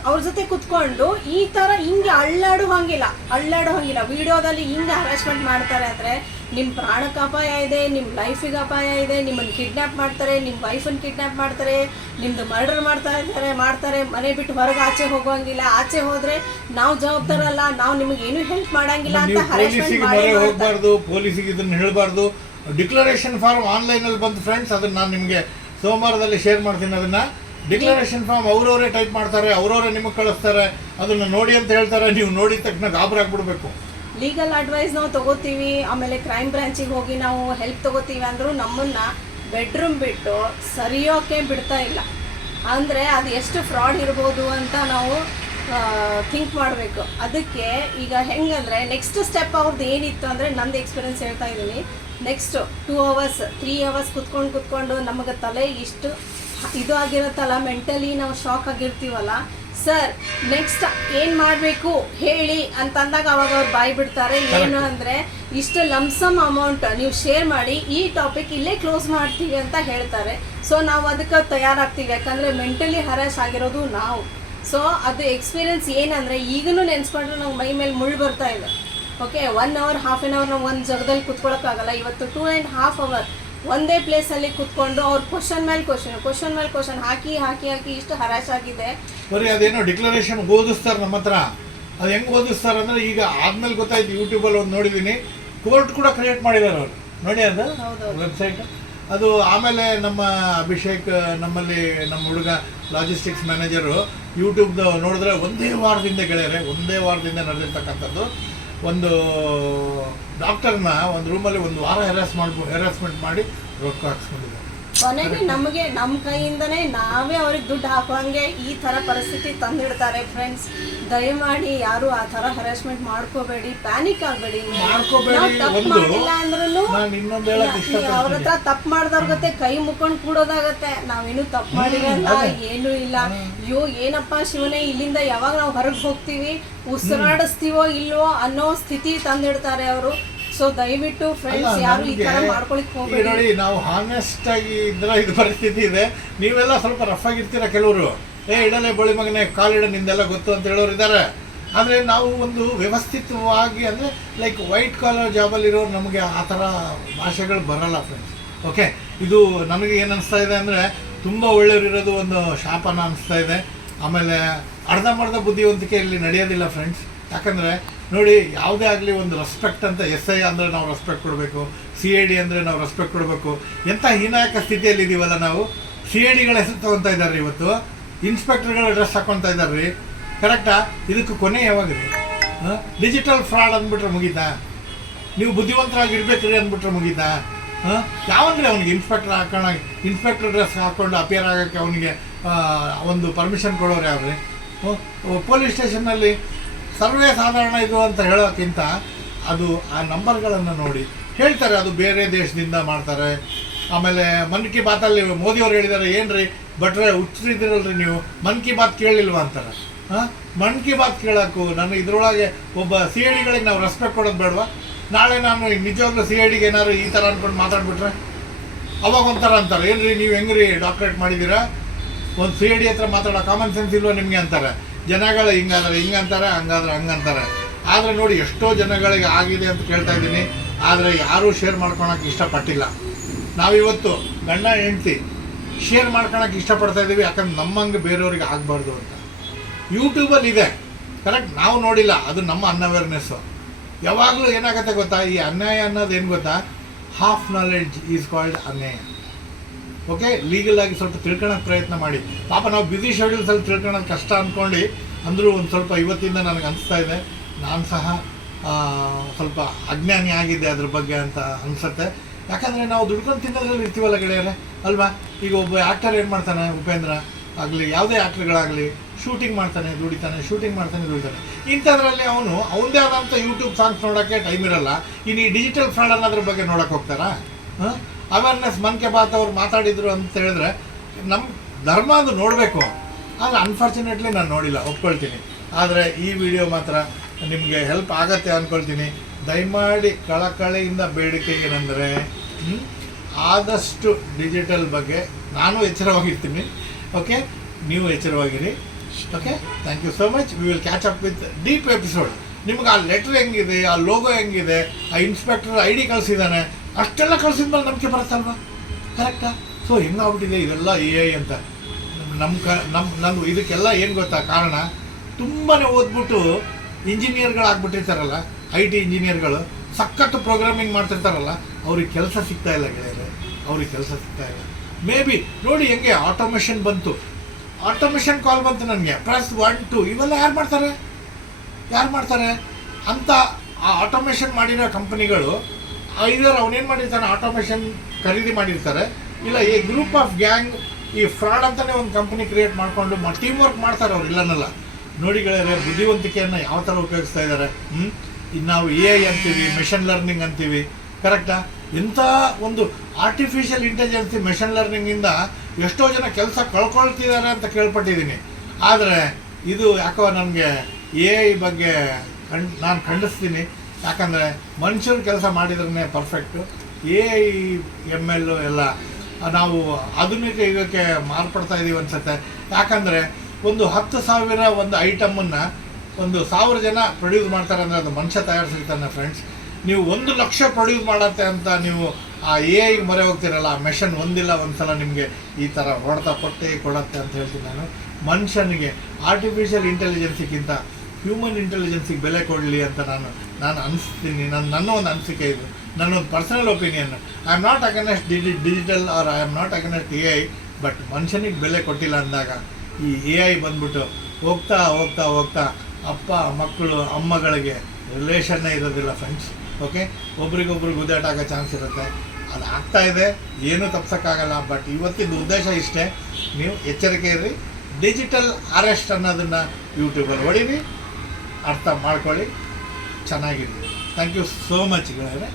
ಅವ್ರ ಜೊತೆ ಕುತ್ಕೊಂಡು ಈ ತರ ಹಿಂಗೆ ಅಳ್ಳಾಡೋ ಹಂಗಿಲ್ಲ. ವಿಡಿಯೋದಲ್ಲಿ ಹಿಂಗೆ ಹರಾಸ್ಮೆಂಟ್ ಮಾಡ್ತಾರೆ ಅಂದ್ರೆ ನಿಮ್ಮ ಪ್ರಾಣಕ್ಕೆ ಅಪಾಯ ಇದೆ, ನಿಮ್ಮ ಲೈಫಿಗೆ ಅಪಾಯ ಇದೆ, ನಿಮ್ಮನ್ನು ಕಿಡ್ನಾಪ್ ಮಾಡ್ತಾರೆ, ನಿಮ್ಮ ವೈಫನ್ನು ಕಿಡ್ನಾಪ್ ಮಾಡ್ತಾರೆ, ನಿಮ್ದು ಮರ್ಡರ್ ಮಾಡ್ತಾರೆ. ಮನೆ ಬಿಟ್ಟು ಹೊರಗೆ ಆಚೆ ಹೋಗೋಂಗಿಲ್ಲ, ಆಚೆ ಹೋದ್ರೆ ನಾವು ಜವಾಬ್ದಾರಲ್ಲ, ನಾವು ನಿಮಗೆ ಏನು ಹೆಲ್ಪ್ ಮಾಡಂಗಿಲ್ಲ ಅಂತ ಹರಾಸ್ಮೆಂಟ್ ಹೋಗ್ಬಾರ್ದು. ಪೊಲೀಸಿಗೆ ಇದನ್ನ ಹೇಳಬಾರ್ದು. ಡಿಕ್ಲರೇಷನ್ ಫಾರ್ಮ್ ಆನ್ಲೈನ್ ಅಲ್ಲಿ ಬಂತು ಫ್ರೆಂಡ್ಸ್, ಅದನ್ನ ನಾನು ನಿಮಗೆ ಸೋಮವಾರದಲ್ಲಿ ಶೇರ್ ಮಾಡ್ತೀನಿ. ಅದನ್ನ ಡಿಕ್ಲರೇಷನ್ ಫಾರ್ಮ್ ಅವರವರೇ ಟೈಪ್ ಮಾಡ್ತಾರೆ, ಅವರವರೇ ನಿಮಗೆ ಕಳಿಸ್ತಾರೆ. ಅದನ್ನ ನೋಡಿ ಅಂತ ಹೇಳ್ತಾರೆ, ನೀವು ನೋಡಿದ ತಕ್ಷಣ ಗಾಬರಿ ಆಗ್ಬಿಡ್ಬೇಕು. ಲೀಗಲ್ ಅಡ್ವೈಸ್ ನಾವು ತಗೋತೀವಿ, ಆಮೇಲೆ ಕ್ರೈಮ್ ಬ್ರಾಂಚಿಗೆ ಹೋಗಿ ನಾವು ಹೆಲ್ಪ್ ತಗೋತೀವಿ ಅಂದರೂ ನಮ್ಮನ್ನ ಬೆಡ್ರೂಮ್ ಬಿಟ್ಟು ಸರಿಯೋಕೆ ಬಿಡ್ತಾ ಇಲ್ಲ. ಅಂದರೆ ಅದು ಎಷ್ಟು ಫ್ರಾಡ್ ಇರ್ಬೋದು ಅಂತ ನಾವು ಥಿಂಕ್ ಮಾಡಬೇಕು. ಅದಕ್ಕೆ ಈಗ ಹೆಂಗಂದರೆ ನೆಕ್ಸ್ಟ್ ಸ್ಟೆಪ್ ಅವ್ರದ್ದು ಏನಿತ್ತು ಅಂದರೆ, ನಂದು ಎಕ್ಸ್ಪೀರಿಯನ್ಸ್ ಹೇಳ್ತಾ ಇದ್ದೀನಿ. ನೆಕ್ಸ್ಟು 2 hours 3 hours ಕುತ್ಕೊಂಡು ನಮಗೆ ತಲೆ ಇಷ್ಟು ಇದು ಆಗಿರುತ್ತಲ್ಲ, ಮೆಂಟಲಿ ನಾವು ಶಾಕ್ ಆಗಿರ್ತೀವಲ್ಲ. ಸರ್ ನೆಕ್ಸ್ಟ್ ಏನು ಮಾಡಬೇಕು ಹೇಳಿ ಅಂತಂದಾಗ ಅವಾಗ ಅವ್ರು ಬಾಯಿ ಬಿಡ್ತಾರೆ. ಏನು ಅಂದರೆ, ಇಷ್ಟು ಲಮ್ಸಮ್ ಅಮೌಂಟ್ ನೀವು ಶೇರ್ ಮಾಡಿ, ಈ ಟಾಪಿಕ್ ಇಲ್ಲೇ ಕ್ಲೋಸ್ ಮಾಡ್ತೀವಿ ಅಂತ ಹೇಳ್ತಾರೆ. ಸೊ ನಾವು ಅದಕ್ಕೆ ತಯಾರಾಗ್ತೀವಿ, ಯಾಕಂದರೆ ಮೆಂಟಲಿ ಹರಾಸ್ ಆಗಿರೋದು ನಾವು. ಸೊ ಅದು ಎಕ್ಸ್ಪೀರಿಯನ್ಸ್ ಏನಂದರೆ, ಈಗಲೂ ನೆನೆಸ್ಕೊಂಡ್ರೆ ನಾವು ಮೈ ಮೇಲೆ ಮುಳ್ಳು ಬರ್ತಾ ಇದೆ. ಓಕೆ, 1 hour ½ an hour ನಾವು ಒಂದು ಜಾಗದಲ್ಲಿ ಕುತ್ಕೊಳ್ಳೋಕ್ಕಾಗಲ್ಲ. ಇವತ್ತು 2.5 hours ಒಂದೇ ಪ್ಲೇಸಲ್ಲಿ ಕುತ್ಕೊಂಡು ಅವ್ರು ಕ್ವಶನ್ ಮೇಲೆ ಕ್ವಶನ್ ಹಾಕಿ ಇಷ್ಟು ಹರಾಶ್ ಆಗಿದೆ. ಬರೀ ಅದೇನೋ ಡಿಕ್ಲರೇಷನ್ ಓದಿಸ್ತಾರೆ ನಮ್ಮ ಹತ್ರ. ಅದು ಹೆಂಗೆ ಓದಿಸ್ತಾರೆ ಅಂದರೆ, ಈಗ ಆದ್ಮೇಲೆ ಗೊತ್ತಾಯ್ತು, ಯೂಟ್ಯೂಬಲ್ಲಿ ಒಂದು ನೋಡಿದ್ದೀನಿ, ಕೋರ್ಟ್ ಕೂಡ ಕ್ರಿಯೇಟ್ ಮಾಡಿದ್ದಾರೆ ಅವರು. ನೋಡಿ ಅದು ವೆಬ್ಸೈಟ್ ಅದು. ಆಮೇಲೆ ನಮ್ಮ ಅಭಿಷೇಕ್, ನಮ್ಮಲ್ಲಿ ನಮ್ಮ ಹುಡುಗ ಲಾಜಿಸ್ಟಿಕ್ಸ್ ಮ್ಯಾನೇಜರು, ಯೂಟ್ಯೂಬ್ದು ನೋಡಿದ್ರೆ ಒಂದೇ ವಾರದಿಂದ ನಡೆದಿರ್ತಕ್ಕಂಥದ್ದು. ಒಂದು ಡಾಕ್ಟರ್ನ ಒಂದು ರೂಮಲ್ಲಿ 1 ವಾರ ಹೆರಾಸ್ಮೆಂಟ್ ಮಾಡಿ ರೊಕ್ಕ ಹಾಕ್ಸ್ಕೊಂಡಿದ್ದಾರೆ. ಕೊನೆಗೆ ನಮ್ಮ ಕೈಯಿಂದನೇ ನಾವೇ ಅವ್ರಿಗೆ ದುಡ್ಡು ಹಾಕುವಂಗೆ ಈ ಥರ ಪರಿಸ್ಥಿತಿ ತಂದಿಡ್ತಾರೆ. ಫ್ರೆಂಡ್ಸ್, ದಯಮಾಡಿ ಯಾರು ಆ ಥರ ಹರಾಸ್ಮೆಂಟ್ ಮಾಡ್ಕೋಬೇಡಿ, ಪ್ಯಾನಿಕ್ ಆಗಬೇಡಿ. ತಪ್ಪು ಮಾಡಿಲ್ಲ ಅಂದ್ರೂ ಅವ್ರ ಹತ್ರ ತಪ್ಪು ಮಾಡಿದವ್ರ ಜೊತೆ ಕೈ ಮುಕ್ಕೊಂಡು ಕೂಡೋದಾಗತ್ತೆ. ನಾವೇನು ತಪ್ಪು ಮಾಡಿರಲ್ಲ, ಏನೂ ಇಲ್ಲ. ಅಯ್ಯೋ ಏನಪ್ಪ ಶಿವನೇ, ಇಲ್ಲಿಂದ ಯಾವಾಗ ನಾವು ಹೊರಗೆ ಹೋಗ್ತೀವಿ, ಉಸಿರಾಡಿಸ್ತೀವೋ ಇಲ್ವೋ ಅನ್ನೋ ಸ್ಥಿತಿ ತಂದಿಡ್ತಾರೆ ಅವರು. ಸೊ ದಯವಿಟ್ಟು ಫ್ರೆಂಡ್ಸ್ ಯಾರು ಈ ತರ ಮಾಡ್ಕೊಳಿಕ್ ಹೋಗ್ಬೇಡಿ. ನೋಡಿ, ನಾವು ಹಾನೆಸ್ಟ್ ಆಗಿ ಇದ್ರೆ ಇದು ಪರಿಸ್ಥಿತಿ ಇದೆ. ನೀವೆಲ್ಲ ಸ್ವಲ್ಪ ರಫ್ ಆಗಿರ್ತೀರ. ಕೆಲವರು ಇಡಲೇ ಬಳಿ ಮಗನೇ ಕಾಲಿಡ ನಿಂದೆಲ್ಲ ಗೊತ್ತು ಅಂತ ಹೇಳೋರು ಇದ್ದಾರೆ. ಆದರೆ ನಾವು ಒಂದು ವ್ಯವಸ್ಥಿತವಾಗಿ ಅಂದರೆ ಲೈಕ್ ವೈಟ್ ಕಾಲರ್ ಜಾಬಲ್ಲಿರೋರು ನಮಗೆ ಆ ಥರ ಭಾಷೆಗಳು ಬರಲ್ಲ ಫ್ರೆಂಡ್ಸ್. ಓಕೆ, ಇದು ನನಗೆ ಏನು ಅನಿಸ್ತಾ ಇದೆ ಅಂದರೆ, ತುಂಬ ಒಳ್ಳೆಯವರಿರೋದು ಒಂದು ಶಾಪನ ಅನಿಸ್ತಾ ಇದೆ. ಆಮೇಲೆ ಅರ್ಧಂಬರ್ಧ ಬುದ್ಧಿವಂತಿಕೆ ಇಲ್ಲಿ ನಡೆಯೋದಿಲ್ಲ ಫ್ರೆಂಡ್ಸ್. ಯಾಕಂದರೆ ನೋಡಿ, ಯಾವುದೇ ಆಗಲಿ ಒಂದು ರೆಸ್ಪೆಕ್ಟ್ ಅಂತ, SI ಅಂದರೆ ನಾವು ರೆಸ್ಪೆಕ್ಟ್ ಕೊಡಬೇಕು, CID ಅಂದರೆ ನಾವು ರೆಸ್ಪೆಕ್ಟ್ ಕೊಡಬೇಕು. ಎಂಥ ಹೀನಾಯಕ ಸ್ಥಿತಿಯಲ್ಲಿ ಇದ್ದೀವಲ್ಲ ನಾವು. CIDಗಳ ಹೆಸರು ತೊಗೊತಾ ಇದ್ದಾರೆ ಇವತ್ತು, ಇನ್ಸ್ಪೆಕ್ಟರ್ಗಳ ಡ್ರೆಸ್ ಹಾಕೊತಾ ಇದ್ದಾರೆ ರೀ. ಕರೆಕ್ಟಾ? ಇದಕ್ಕೆ ಕೊನೆ ಯಾವಾಗ ರೀ? ಡಿಜಿಟಲ್ ಫ್ರಾಡ್ ಅಂದ್ಬಿಟ್ರೆ ಮುಗೀತಾ? ನೀವು ಬುದ್ಧಿವಂತರಾಗಿರ್ಬೇಕ್ರಿ ಅಂದ್ಬಿಟ್ರೆ ಮುಗೀತಾ? ಯಾವನ್ರಿ ಅವನಿಗೆ ಇನ್ಸ್ಪೆಕ್ಟರ್ ಡ್ರೆಸ್ ಹಾಕ್ಕೊಂಡು ಅಪಿಯರ್ ಆಗೋಕ್ಕೆ ಅವನಿಗೆ ಒಂದು ಪರ್ಮಿಷನ್ ಕೊಡೋರು ಯಾವ್ರಿ? ಪೊಲೀಸ್ ಸ್ಟೇಷನ್ನಲ್ಲಿ ಸರ್ವೇ ಸಾಧಾರಣ ಇದು ಅಂತ ಹೇಳೋಕ್ಕಿಂತ ಅದು ಆ ನಂಬರ್ಗಳನ್ನು ನೋಡಿ ಹೇಳ್ತಾರೆ, ಅದು ಬೇರೆ ದೇಶದಿಂದ ಮಾಡ್ತಾರೆ. ಆಮೇಲೆ ಮನ್ ಕಿ ಬಾತಲ್ಲಿ ಮೋದಿಯವ್ರು ಹೇಳಿದ್ದಾರೆ, ಏನ್ರಿ ಭಟ್ರೆ ಹುಚ್ಚರಿದ್ದೀರಲ್ರಿ ನೀವು, ಮನ್ ಕಿ ಬಾತ್ ಕೇಳಲಿಲ್ವ ಅಂತಾರೆ. ಮನ್ ಕಿ ಬಾತ್ ಕೇಳೋಕ್ಕೂ ನಾನು ಇದರೊಳಗೆ ಒಬ್ಬ CIDಗಳಿಗೆ ನಾವು ರೆಸ್ಪೆಕ್ಟ್ ಕೊಡೋದು ಬೇಡವಾ? ನಾಳೆ ನಾನು ನಿಜವಾಗ್ಲೂ CIDಗೆ ಏನಾದ್ರು ಈ ಥರ ಅಂದ್ಕೊಂಡು ಮಾತಾಡ್ಬಿಟ್ರೆ ಅವಾಗ ಒಂಥರ ಅಂತಾರೆ, ಏನ್ರಿ ನೀವು ಹೆಂಗ್ರಿ ಡಾಕ್ಟ್ರೇಟ್ ಮಾಡಿದ್ದೀರಾ, ಒಂದು CID ಹತ್ರ ಮಾತಾಡೋ ಕಾಮನ್ ಸೆನ್ಸ್ ಇಲ್ವ ನಿಮಗೆ ಅಂತಾರೆ. ಜನಗಳು ಹಿಂಗಾದ್ರೆ ಹಿಂಗಂತಾರೆ, ಹಂಗಾದ್ರೆ ಹಂಗಂತಾರೆ. ಆದರೆ ನೋಡಿ, ಎಷ್ಟೋ ಜನಗಳಿಗೆ ಆಗಿದೆ ಅಂತ ಕೇಳ್ತಾ ಇದ್ದೀನಿ, ಆದರೆ ಯಾರೂ ಶೇರ್ ಮಾಡ್ಕೊಳಕ್ಕೆ ಇಷ್ಟಪಟ್ಟಿಲ್ಲ. ನಾವಿವತ್ತು ಗಂಡ ಹೆಂಡ್ತಿ ಶೇರ್ ಮಾಡ್ಕೊಳಕ್ಕೆ ಇಷ್ಟಪಡ್ತಾ ಇದ್ದೀವಿ, ಯಾಕಂದ್ರೆ ನಮ್ಮಂಗೆ ಬೇರೆಯವ್ರಿಗೆ ಆಗಬಾರ್ದು ಅಂತ. ಯೂಟ್ಯೂಬಲ್ಲಿ ಇದೆ ಕರೆಕ್ಟ್, ನಾವು ನೋಡಿಲ್ಲ, ಅದು ನಮ್ಮ ಅನ್ಅವೇರ್ನೆಸ್ಸು. ಯಾವಾಗಲೂ ಏನಾಗುತ್ತೆ ಗೊತ್ತಾ, ಈ ಅನ್ಯಾಯ ಅನ್ನೋದು ಏನು ಗೊತ್ತಾ, ಹಾಫ್ ನಾಲೆಡ್ಜ್ ಈಸ್ ಕಾಲ್ಡ್ ಅನ್ಯಾಯ. ಓಕೆ, ಲೀಗಲ್ ಆಗಿ ಸ್ವಲ್ಪ ತಿಳ್ಕೊಳಕ್ಕೆ ಪ್ರಯತ್ನ ಮಾಡಿ. ಪಾಪ ನಾವು ಬ್ಯುಸಿ ಶೆಡ್ಯೂಲ್ಸಲ್ಲಿ ತಿಳ್ಕೊಳೋದು ಕಷ್ಟ ಅಂದ್ಕೊಂಡು ಅಂದರೂ ಒಂದು ಸ್ವಲ್ಪ ಇವತ್ತಿಂದ ನನಗೆ ಅನಿಸ್ತಾ ಇದೆ ನಾನು ಸಹ ಸ್ವಲ್ಪ ಅಜ್ಞಾನಿ ಆಗಿದೆ ಅದ್ರ ಬಗ್ಗೆ ಅಂತ ಅನಿಸುತ್ತೆ. ಯಾಕಂದರೆ ನಾವು ದುಡ್ಕೊಂಡು ತಿನ್ನೋದ್ರಲ್ಲಿ ಇರ್ತೀವಲ್ಲ ಗೆಳೆಯರೆ ಅಲ್ವಾ. ಈಗ ಒಬ್ಬ ಆ್ಯಕ್ಟರ್ ಏನು ಮಾಡ್ತಾನೆ, ಉಪೇಂದ್ರ ಆಗಲಿ ಯಾವುದೇ ಆ್ಯಕ್ಟ್ರ್ಗಳಾಗಲಿ, ಶೂಟಿಂಗ್ ಮಾಡ್ತಾನೆ ದುಡಿತಾನೆ, ಶೂಟಿಂಗ್ ಮಾಡ್ತಾನೆ ದುಡಿತಾನೆ. ಇಂಥದ್ರಲ್ಲಿ ಅವನದೇ ಆದಂಥ ಯೂಟ್ಯೂಬ್ ಸಾಂಗ್ಸ್ ನೋಡೋಕ್ಕೆ ಟೈಮ್ ಇರಲ್ಲ. ಇನ್ನು ಈ ಡಿಜಿಟಲ್ ಫ್ರಾಡ್ ಅನ್ನೋದ್ರ ಬಗ್ಗೆ ನೋಡೋಕೆ ಹೋಗ್ತಾರಾ? ಅವೇರ್ನೆಸ್ ಮನ್ ಕಿ ಬಾತ್ ಅವ್ರು ಮಾತಾಡಿದರು ಅಂತ ಹೇಳಿದ್ರೆ ನಮ್ಮ ಧರ್ಮ ಅದು ನೋಡಬೇಕು. ಆದರೆ ಅನ್ಫಾರ್ಚುನೇಟ್ಲಿ ನಾನು ನೋಡಿಲ್ಲ, ಒಪ್ಕೊಳ್ತೀನಿ. ಆದರೆ ಈ ವಿಡಿಯೋ ಮಾತ್ರ ನಿಮಗೆ ಹೆಲ್ಪ್ ಆಗತ್ತೆ ಅಂದ್ಕೊಳ್ತೀನಿ. ದಯಮಾಡಿ ಕಳಕಳಿಯಿಂದ ಬೇಡಿಕೆ ಏನಂದರೆ ಆದಷ್ಟು ಡಿಜಿಟಲ್ ಬಗ್ಗೆ ನಾನು ಎಚ್ಚರವಾಗಿರ್ತೀನಿ. ಓಕೆ, ನೀವು ಎಚ್ಚರವಾಗಿರಿ. Okay, thank you so much. We will catch up with deep episode. ನಿಮ್ಗೆ ಆ ಲೆಟ್ರ್ ಹೆಂಗಿದೆ, ಆ ಲೋಗೋ ಹೆಂಗಿದೆ, ಆ ಇನ್ಸ್ಪೆಕ್ಟರ್ ID ಕಳಿಸಿದ್ದಾನೆ, ಅಷ್ಟೆಲ್ಲ ಕಳಿಸಿದ್ಮೇಲೆ ನಂಬಿಕೆ ಬರುತ್ತಲ್ವ? ಕರೆಕ್ಟಾ? ಸೊ ಹೆಂಗಾಗ್ಬಿಟ್ಟಿದೆ ಇದೆಲ್ಲ AI ಅಂತ. ನಂದು ಇದಕ್ಕೆಲ್ಲ ಏನು ಗೊತ್ತಾ ಕಾರಣ? ತುಂಬಾ ಓದ್ಬಿಟ್ಟು ಇಂಜಿನಿಯರ್ಗಳಾಗ್ಬಿಟ್ಟಿರ್ತಾರಲ್ಲ, IT ಇಂಜಿನಿಯರ್ಗಳು ಸಖತ್ತು ಪ್ರೋಗ್ರಾಮಿಂಗ್ ಮಾಡ್ತಿರ್ತಾರಲ್ಲ, ಅವ್ರಿಗೆ ಕೆಲಸ ಸಿಗ್ತಾ ಇಲ್ಲ ಗೆಳೆಯರೆ, ಅವ್ರಿಗೆ ಕೆಲಸ ಸಿಗ್ತಾ ಇಲ್ಲ. ಮೇ ಬಿ ನೋಡಿ ಹೆಂಗೆ ಆಟೋಮೇಷನ್ ಬಂತು, ಆಟೋಮೇಷನ್ ಕಾಲ್ ಬಂತು ನನಗೆ, ಪ್ರೆಸ್ 1 2 ಇವೆಲ್ಲ ಯಾರು ಮಾಡ್ತಾರೆ ಅಂತ. ಆ ಆಟೋಮೇಷನ್ ಮಾಡಿರೋ ಕಂಪನಿಗಳು ಐದರ್ ಅವನೇನು ಮಾಡಿರ್ತಾನೆ, ಆಟೋಮೇಷನ್ ಖರೀದಿ ಮಾಡಿರ್ತಾರೆ, ಇಲ್ಲ ಈ ಗ್ರೂಪ್ ಆಫ್ ಗ್ಯಾಂಗ್ ಈ ಫ್ರಾಡ್ ಅಂತಲೇ ಒಂದು ಕಂಪನಿ ಕ್ರಿಯೇಟ್ ಮಾಡಿಕೊಂಡು ಟೀಮ್ ವರ್ಕ್ ಮಾಡ್ತಾರೆ ಅವ್ರು, ಇಲ್ಲನಲ್ಲ. ನೋಡಿ ಗೆಳೆಯರೆ, ಬುದ್ಧಿವಂತಿಕೆಯನ್ನು ಯಾವ ಥರ ಉಪಯೋಗಿಸ್ತಾ ಇದ್ದಾರೆ. ಇನ್ನು ನಾವು AI ಅಂತೀವಿ, ಮೆಷಿನ್ ಲರ್ನಿಂಗ್ ಅಂತೀವಿ, ಕರೆಕ್ಟಾ? ಇಂಥ ಒಂದು ಆರ್ಟಿಫಿಷಿಯಲ್ ಇಂಟೆಲಿಜೆನ್ಸಿ ಮೆಷಿನ್ ಲರ್ನಿಂಗಿಂದ ಎಷ್ಟೋ ಜನ ಕೆಲಸ ಕಳ್ಕೊಳ್ತಿದ್ದಾರೆ ಅಂತ ಕೇಳ್ಪಟ್ಟಿದ್ದೀನಿ. ಆದರೆ ಇದು ಯಾಕೋ ನನಗೆ AI ಬಗ್ಗೆ ನಾನು ಖಂಡಿಸ್ತೀನಿ. ಯಾಕಂದರೆ ಮನುಷ್ಯರು ಕೆಲಸ ಮಾಡಿದ್ರೇ ಪರ್ಫೆಕ್ಟು. AI ML ಎಲ್ಲ ನಾವು ಆಧುನಿಕ ಯುಗಕ್ಕೆ ಮಾರ್ಪಡ್ತಾ ಇದ್ದೀವಿ ಅನ್ಸುತ್ತೆ. ಯಾಕಂದರೆ ಒಂದು 10,000 ಒಂದು ಐಟಮನ್ನು 1,000 ಜನ ಪ್ರೊಡ್ಯೂಸ್ ಮಾಡ್ತಾರೆ ಅಂದರೆ ಅದು ಮನುಷ್ಯ ತಯಾರಿಸಿರ್ತಾನೆ ಫ್ರೆಂಡ್ಸ್. ನೀವು 1 ಲಕ್ಷ ಪ್ರೊಡ್ಯೂಸ್ ಮಾಡತ್ತೆ ಅಂತ ನೀವು ಆ AI ಮೊರೆ ಹೋಗ್ತಿರಲ್ಲ, ಆ ಮೆಷನ್ ಒಂದಿಲ್ಲ ಒಂದು ಸಲ ನಿಮಗೆ ಈ ಥರ ಹೊಡೆತ ಕೊಡುತ್ತೆ ಅಂತ ಹೇಳ್ತೀನಿ ನಾನು. ಮನುಷ್ಯನಿಗೆ ಆರ್ಟಿಫಿಷಿಯಲ್ ಇಂಟೆಲಿಜೆನ್ಸಿಗಿಂತ ಹ್ಯೂಮನ್ ಇಂಟೆಲಿಜೆನ್ಸಿಗೆ ಬೆಲೆ ಕೊಡಲಿ ಅಂತ ನಾನು ಅನಿಸ್ತೀನಿ. ನನ್ನ ಒಂದು ಅನಿಸಿಕೆ ಇದು, ನನ್ನೊಂದು personal opinion. I am not against digital or I am not against AI, but ಮನುಷ್ಯನಿಗೆ ಬೆಲೆ ಕೊಟ್ಟಿಲ್ಲ ಅಂದಾಗ ಈ AI ಬಂದ್ಬಿಟ್ಟು ಹೋಗ್ತಾ ಅಪ್ಪ ಮಕ್ಕಳು ಅಮ್ಮಗಳಿಗೆ ರಿಲೇಷನ್ನೇ ಇರೋದಿಲ್ಲ ಫ್ರೆಂಡ್ಸ್. ಓಕೆ, ಒಬ್ರಿಗೊಬ್ರು ಗುದ್ದಾಟ ಆಗೋ ಚಾನ್ಸ್ ಇರುತ್ತೆ. ಅದು ಆಗ್ತಾ ಇದೆ, ಏನೂ ತಪ್ಸೋಕ್ಕಾಗಲ್ಲ. ಬಟ್ ಇವತ್ತಿನ ಉದ್ದೇಶ ಇಷ್ಟೇ, ನೀವು ಎಚ್ಚರಿಕೆ ಇರ್ರಿ. ಡಿಜಿಟಲ್ ಅರೆಸ್ಟ್ ಅನ್ನೋದನ್ನು ಯೂಟ್ಯೂಬಲ್ಲಿ ಹೊಡೀರಿ, ಅರ್ಥ ಮಾಡ್ಕೊಳ್ಳಿ, ಚೆನ್ನಾಗಿರಿ. ಥ್ಯಾಂಕ್ ಯು ಸೋ ಮಚ್ ಗೆಳೆಯರೆ.